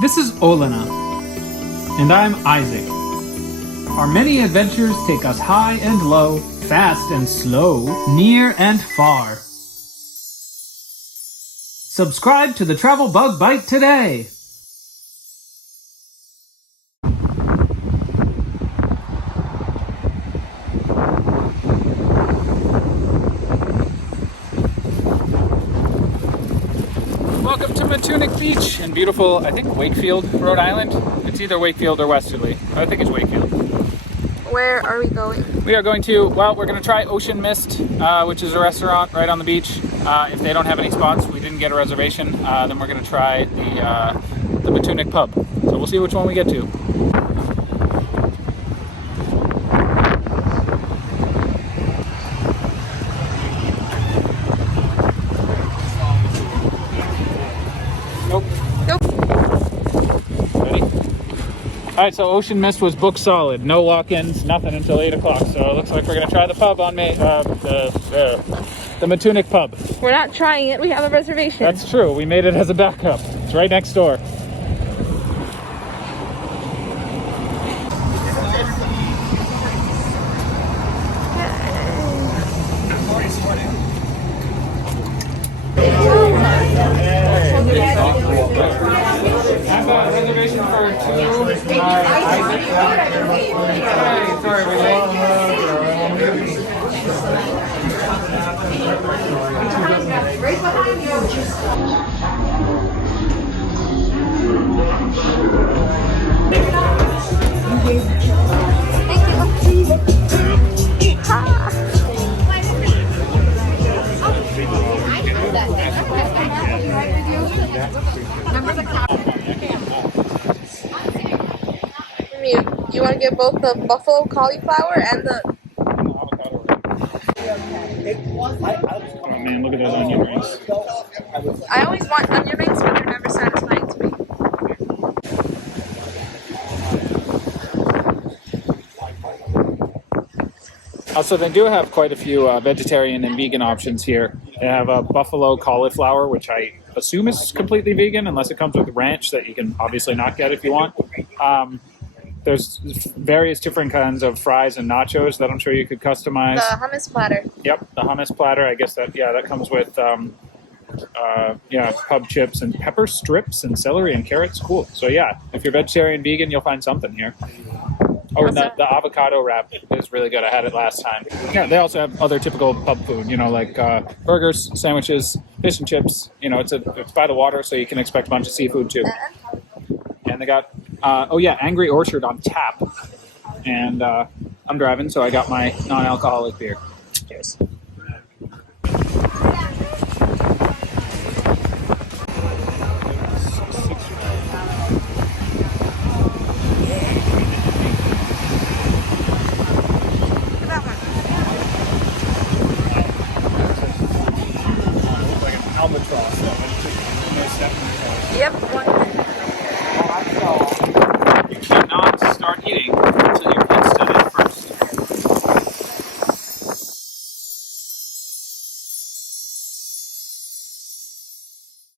This is Olena, and I'm Isaac. Our many adventures take us high and low, fast and slow, near and far. Subscribe to the Travel Bug Bite today! Welcome to Matunuck Beach in beautiful, I think, Wakefield, Rhode Island. It's either Wakefield or Westerly. I think it's Wakefield. Where are we going? We are going to, well, we're going to try Ocean Mist, which is a restaurant right on the beach. If they don't have any spots, we didn't get a reservation, then we're going to try the Matunuck pub. So we'll see which one we get to. Nope. Ready? Alright, so Ocean Mist was booked solid. No walk-ins, nothing until 8 o'clock. So it looks like we're going to try the pub on May, the Matunuck pub. We're not trying it, we have a reservation. That's true, we made it as a backup. It's right next door. I have a reservation for two. Isaac. Hey, sorry, we're late. Right behind you. You want to get both the buffalo cauliflower and the... Oh man, look at those onion rings. I always want onion rings, but they're never satisfying to me. Also, they do have quite a few vegetarian and vegan options here. They have a buffalo cauliflower, which I assume is completely vegan, unless it comes with ranch that you can obviously not get if you want. There's various different kinds of fries and nachos that I'm sure you could customize. The hummus platter. Yep, the hummus platter. I guess that comes with pub chips and pepper strips and celery and carrots. Cool. So yeah, if you're vegetarian, vegan, you'll find something here. Oh, and the avocado wrap is really good. I had it last time. Yeah, they also have other typical pub food, like burgers, sandwiches, fish and chips. It's by the water, so you can expect a bunch of seafood too. And they got, Angry Orchard on tap. And I'm driving, so I got my non-alcoholic beer. Cheers.